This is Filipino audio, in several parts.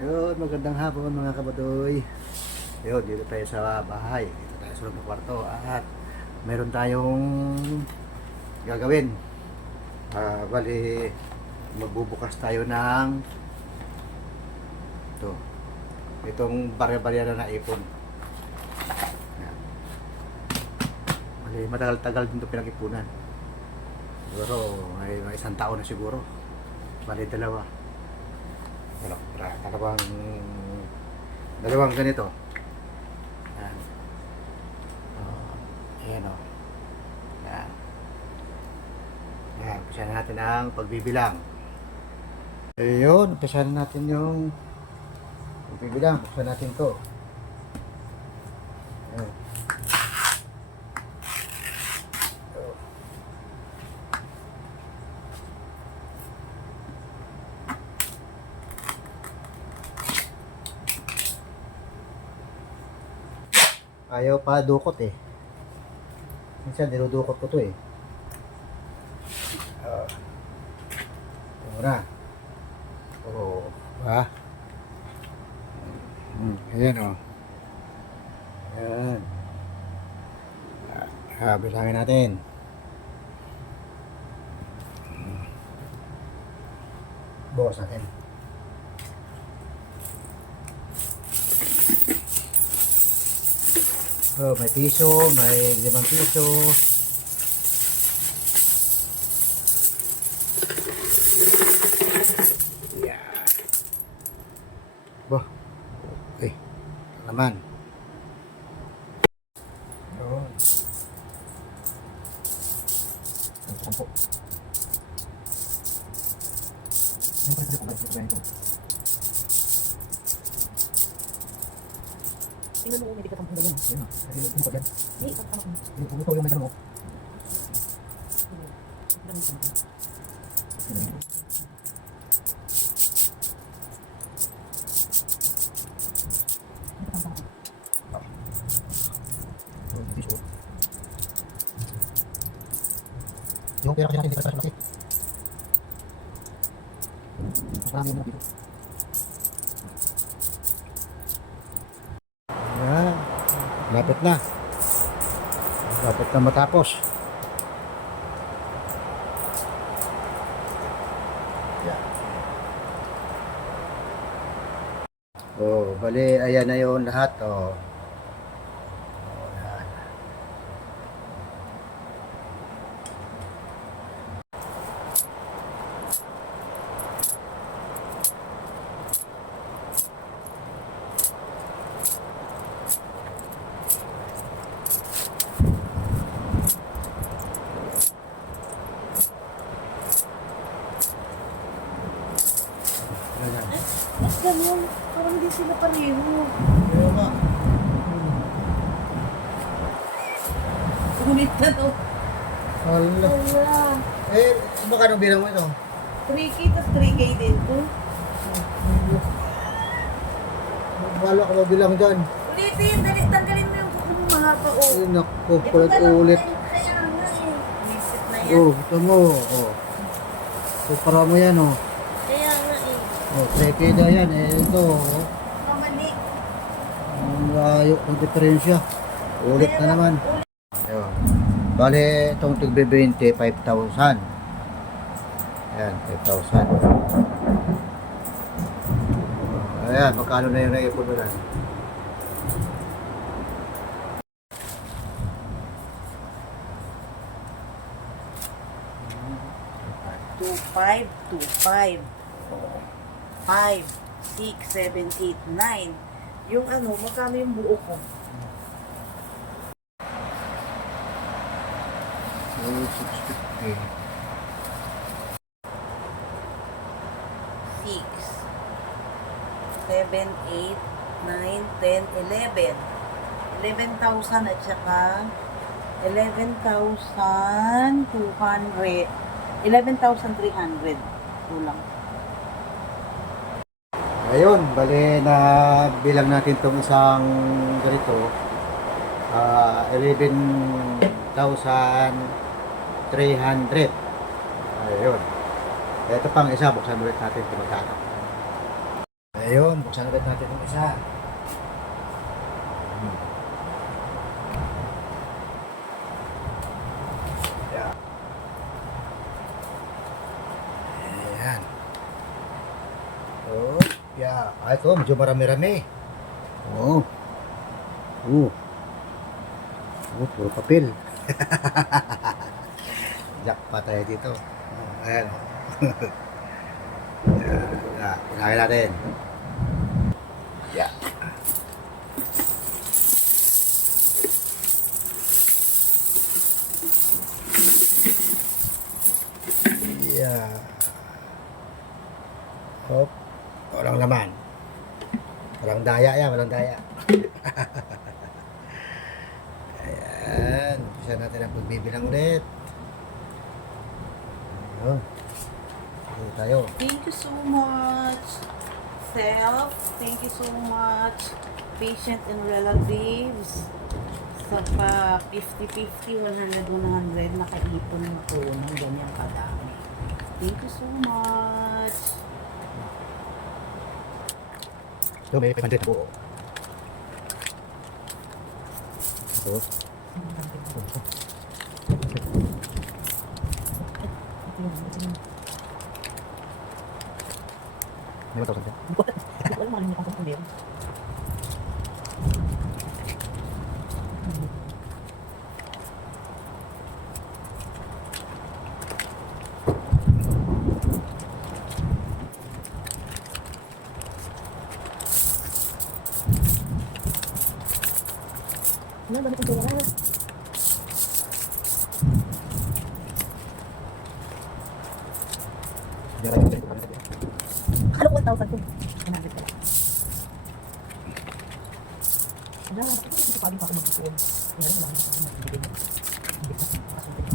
Yun, magandang hapon mga kabadoy. Yun, dito tayo sa bahay. Dito tayo sa loob ng kwarto. At meron tayong gagawin. Bali, magbubukas tayo ng ito. Itong barya-barya na naipon. Yan. Bali, matagal-tagal din ito pinag-ipunan. Siguro, may isang taon na siguro. Bali, dalawa. Dalawang ganito. Yan. Ayan o. Yan. Yan. Umpisahan natin ang pagbibilang. Ayun. Umpisahan natin yung pagbibilang. Umpisahan natin to. Ayan. Ayaw pa dukot eh. Minsan dinudukot ko to eh. Ito muna. Oo. Ha? Ayan o. Ayan. Bilangin natin. Bukas natin. Oh, may piso, may 5 piso. Yeah. Bah. Okay. Ito naman. Yun. Sampo. Tingnan mo kung may ka pang ganun. Ayun. Ayun. Bumukod yan. Hindi, pagkakas mo. Bumukod yung may tanong. Yung pera kasi natin dito sa laki. Mas marami yung dito. Ayan. Lapit na. Lapit na matapos. Ayan. Oh, bali, ayan na yun lahat. Oh. Ayan. Ayan. Mas ganun. Parang hindi sila pareho. Ayan nga. Ulit na to. Hala. Wala. Eh, magkano bilang mo ito? 3K tas 3K din to. Wala ka mabilang dyan. Ulitin. Tanggalin mo yung buko mo mahaba. Oh. Ay, naku, ulit. Kaya nga eh. Visit na yan. Oh, ito mo. Oh. Kupara mo yan, oh. Kaya nga eh. Oh, teke na yan. Eh, ito, oh. Mamali. Ang layo ng diferensya. Ulit na naman. Ayun. Bale, itong tigbe 20, 5,000. Ayan, 5,000. Ayan, magkano na yung naipon mo lang? Two, five, 5, 6, 7, 8, 9. Yung ano, magkano yung buo ko? So, 650. 6, 7, 8, 9, 10, 11. 11,000 at saka 11,200. 11,300. Kulang. Ayun, bale na bilang natin itong isang ganito. 11,300. Ayun. Ito pang isa, buksan ulit natin ito magkano. Ayun, buksan ulit natin yung isa. Yeah. Ayan. Oh, yeah. Ah, ito, medyo marami-rami. Oh. Oh. Oh, puro papel. Jackpot tayo dito. Oh, ayan. Yeah. Unahin natin. Yeah. Yeah. Hop. Walang laman. Walang daya yan, walang daya. Ayan. Umpisa natin ang pagbibilang ulit. Ayun. Dito tayo. Thank you so much, self. Thank you so much, patient and relatives. Sa pa 50-50, 100-100, nakaipon na po ng ganyan kadami. Thank you so much. Ito, may 500 po. Ito. May 1,000 dyan. Hindi ko alam makalimutan ko meron. Ano ba ito pera? Diyan tayo, diyan tayo. Ano 1,000 ko? 100 ka lang. Wala, hindi ko pa ako mag-ipon. Wala, wala ako mag-ipon. Hindi ko makasunod.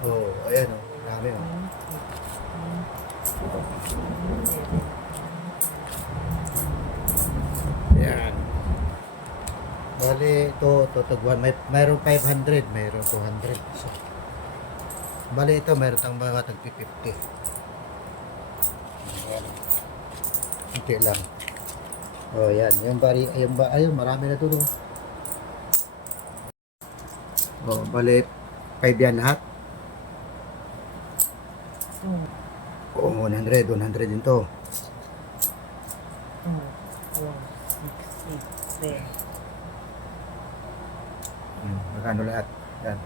Oh, ayan oh. Marami oh. Ayan. Bali, ito, tagwan. Mayroong 500, mayroong 200. So, bali ito, mayroong tang mga tag 50. Ayan. Hindi lang. Oh, yan. Yan bali, ayun, marami na ito. Oh, bali, 5 yan lahat. Oh, 100 din to. 4, 6, 7. Magkano lahat? Yan.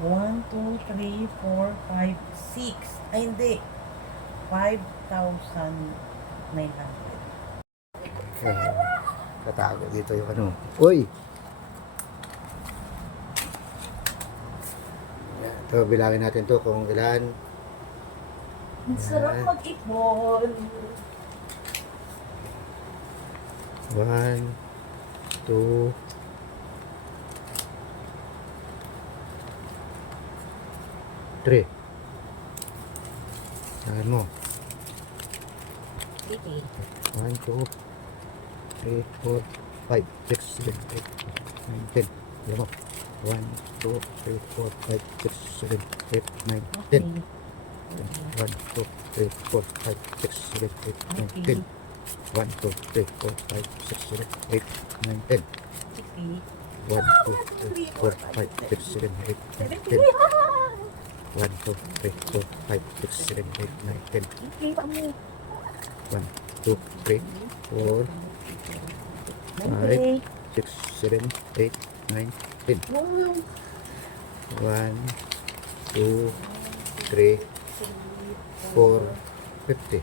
1, 2, 3, 4, 5, 6. Ay, hindi. 5,900. Katago dito yung ano. Uy! Yan, ito, bilangin natin to kung ilan. Ang sarap mag-ipon. 1, 2, 3. Saan mo? Sige. 1, 2, 3, 4, 5, 6, 7, 8, 9, 10. Alam mo? 1, 2, 3, 4, 5, 6, 7, 8, 9, 10. 1, 2, 3, 4, 5, 6, 7, 8, 9, 10. 1, 2, 3, 4, 5, 6, 7, 8, 9, 10. 1, 2, 3, 4, 5, 6, 7, 8, 9, 10. 1, 2, 3, 4, 5, 6, 7, 8, 9, 10. 1, 2, 3, 4, 5, 6, 7, 8, 9, 10. 1, 2, 3, 4, 50.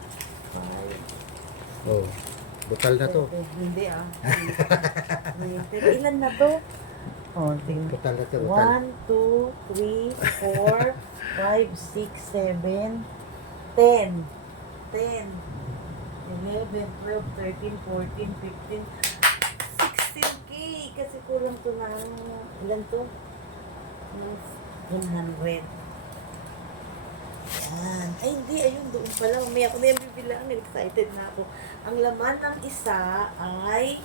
Oh, total na to. Hindi ah. Ilan na to? Oh, tingnan. Total na to. Total. 1, 2, 3, 4, 5, 6, 7, 10. 10. 11, 12, 13, 14, 15, 16K. Kasi kulang to na, ilan to? 100. Yan. Ay, hindi. Ayun, doon pala. May ako na yung bibilang. Excited na ako. Ang laman ng isa ay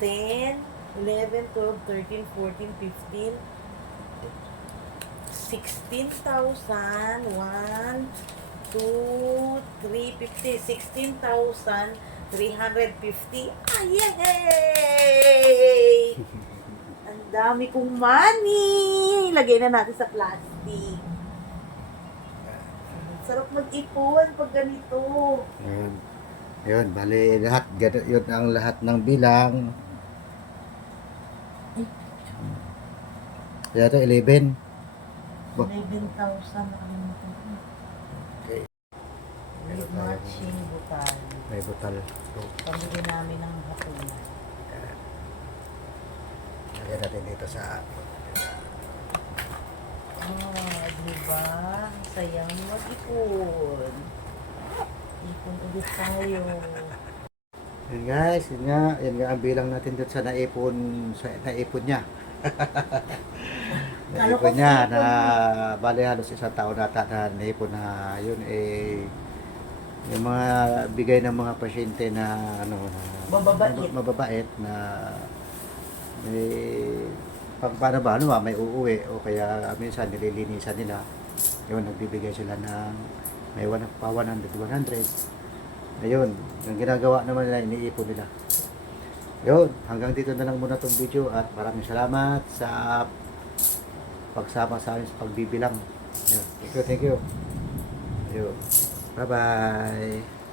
10, 11, 12, 13, 14, 15, 16,000, 1, 2, 3, 50, 16,350. Ay, yay! Ang dami kong money! Lagay na natin sa plastic. Sarap mag-ipon pag ganito. Ayun. Ayun, bali lahat, yun ang lahat ng bilang. Kaya ito 11. Bo. 11,000 na kami nito. Okay. With matching butal. May butal. So, Pamili namin ng hapunan. lagyan natin dito sa Ah, diba? Sayang mag-ipon. Ipon ulit tayo. yun guys, yun nga ang bilang natin dito sa naipon, niya. Kala ko Naipon niya sipon na bali halos isang taon nata na naipon na yun yung mga bigay ng mga pasyente na ano na mababait na may paano ba ano ba may uuwi o kaya minsan nililinisan nila yun nagbibigay sila ng may 100 ayun yung ginagawa naman nila iniipon nila yun hanggang dito na lang muna tong video at maraming salamat sa pagsama sa amin sa pagbibilang yun. Thank you yun. Bye bye